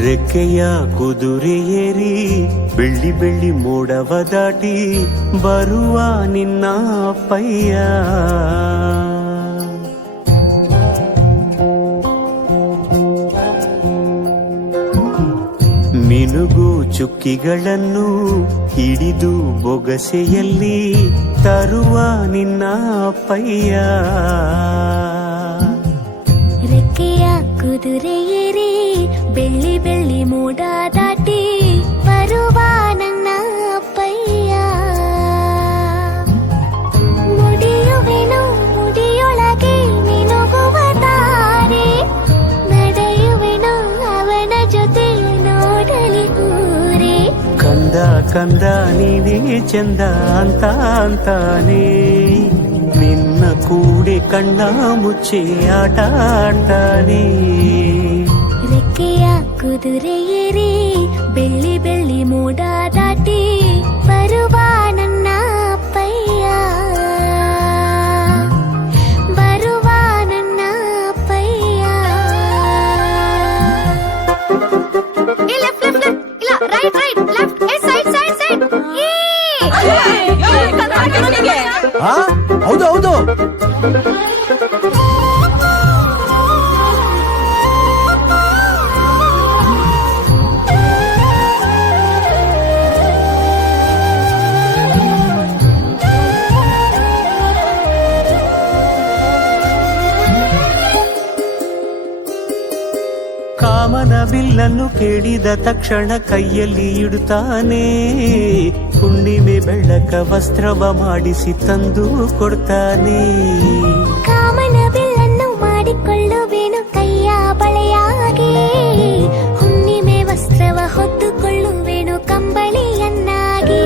ರೆಕ್ಕೆಯ ಕುದುರೆ ಏರಿ ಬೆಳ್ಳಿ ಬೆಳ್ಳಿ ಮೋಡವ ದಾಟಿ ಬರುವ ನಿನ್ನ ಅಪ್ಪಯ್ಯ. ಮಿನುಗು ಚುಕ್ಕಿಗಳನ್ನು ಹಿಡಿದು ಬೊಗಸೆಯಲ್ಲಿ ತರುವ ನಿನ್ನ ಅಪ್ಪಯ್ಯ. ರೆಕ್ಕೆಯ ಕುದುರೆ ಏರಿ ಬೆಳ್ಳಿ ಬೆಳ್ಳಿ ಮೋಡ ದಾಟಿ ಬರುವ ನನ್ನ ಅಪ್ಪಯ್ಯ. ಮುಡಿಯುವೆನು ಮುಡಿಯೊಳಗೆ ಮಿನುಗುವ ತಾರೆ, ನಡೆಯುವೆನು ಅವನ ಜೊತೆ ನೋಡಲಿ ಊರೇ. ಕಂದ ಕಂದ ನೀನೇ ಚಂದ ಅಂತ ಅಂತಾನೆ, ನಿನ್ನ ಕೂಡೆ ಕಣ್ಣ ಮುಚ್ಚೆ ಆಟ ಆಡ್ತಾನೆ. ರೆಕ್ಕೆಯ ಕುದುರೆ ಏರಿ ಬೆಳ್ಳಿ ಬೆಳ್ಳಿ ಮೋಡ ದಾಟಿ ಬರುವ ನನ್ನ ಅಪ್ಪಯ್ಯ. ಬರುವ ನನ್ನ ಅಪ್ಪಯ್ಯ. ಹೌದು ಹೌದು. ಕಾಮನ ಬಿಲ್ಲನ್ನು ಕೇಳಿದ ತಕ್ಷಣ ಕೈಯಲ್ಲಿ ಇಡುತ್ತಾನೆ, ಹುಣ್ಣಿಮೆ ಬೆಳಕ ವಸ್ತ್ರವ ಮಾಡಿಸಿ ತಂದು ಕೊಡ್ತಾನೆ. ಕಾಮನ ಬಿಲ್ಲನ್ನು ಮಾಡಿಕೊಳ್ಳುವೆನು ಕೈಯ ಬಳೆಯಾಗಿ, ಹುಣ್ಣಿಮೆ ವಸ್ತ್ರವ ಹೊತ್ತುಕೊಳ್ಳುವೆನು ಕಂಬಳಿಯನ್ನಾಗಿ.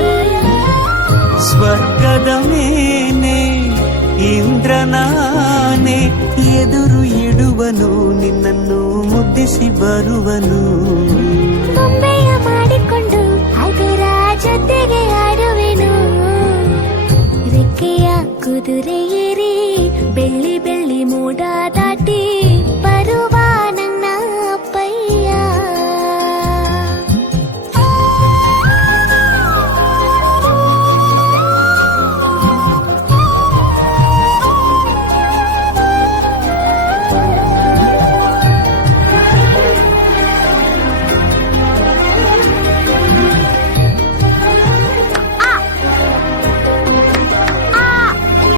ಸ್ವರ್ಗದ ಮೇಲೆ ಇಂದ್ರನಾನೆ ಎದುರು ಇಡುವನು, ನಿನ್ನನ್ನು ಮುದ್ದಿಸಿ ಬರುವನು. ಬೊಂಬೆಯ ಮಾಡಿಕೊಂಡು ಅದರ ಜೊತೆಗೆ ಆಡುವೆನು. ರೆಕ್ಕೆಯ ಕುದುರೆ ಏರಿ ಬೆಳ್ಳಿ